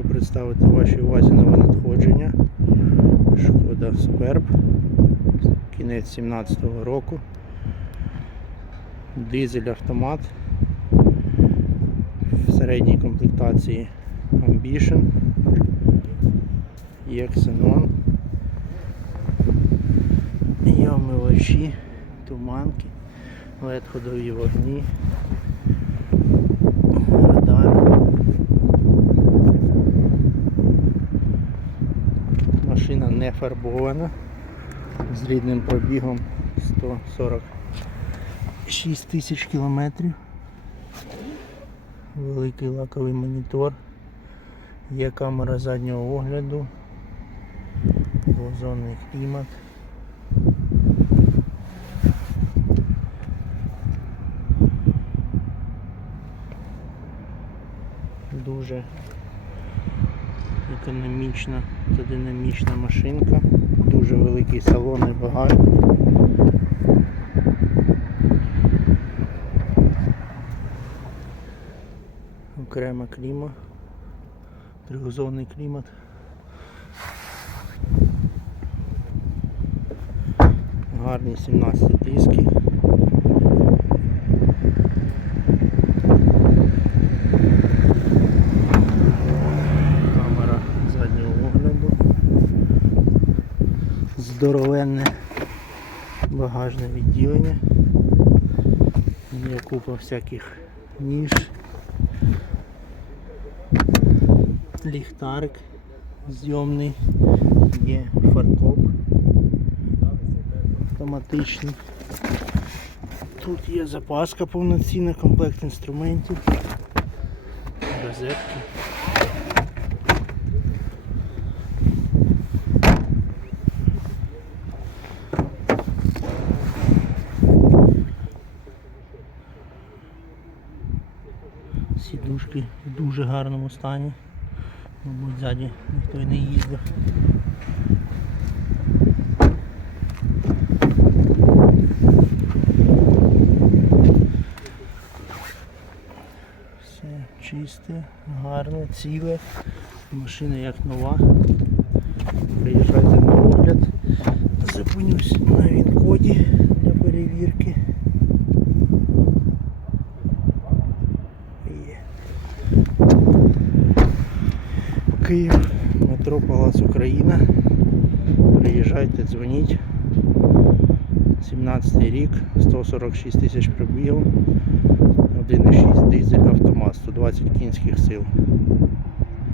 Хочу представити вашій увазі нове надходження. Шкода Суперб. Кінець 17-го року. Дизель автомат. В середній комплектації Ambition. Є Xenon. Є омивачі, туманки, LED ходові вогні, Машина не фарбована з рідним пробігом 146 тисяч кілометрів. Великий лаковий монітор. Є камера заднього огляду, двозонний клімат. Дуже економічна та динамічна машинка, дуже великий салон і багажник. Окрема кліма, трьохзонний клімат. Гарні 17 диски. Камера заднього огляду. Здоровенне багажне відділення. Є купа всяких ніж. Ліхтарик зйомний, є фаркоп автоматичний. Тут є запаска повноцінна, комплект інструментів, розетки. Сідушки в дуже гарному стані. Мабуть, ззаді ніхто й не їздив. Все чисте, гарне, ціле. Машина як нова. Приїжджайте на огляд. Зупинюсь на він-коді Київ, метро Палац Україна. Приїжджайте, дзвоніть. 17 рік, 146 тисяч пробігів, 1,6 дизель автомат, 120 кінських сил.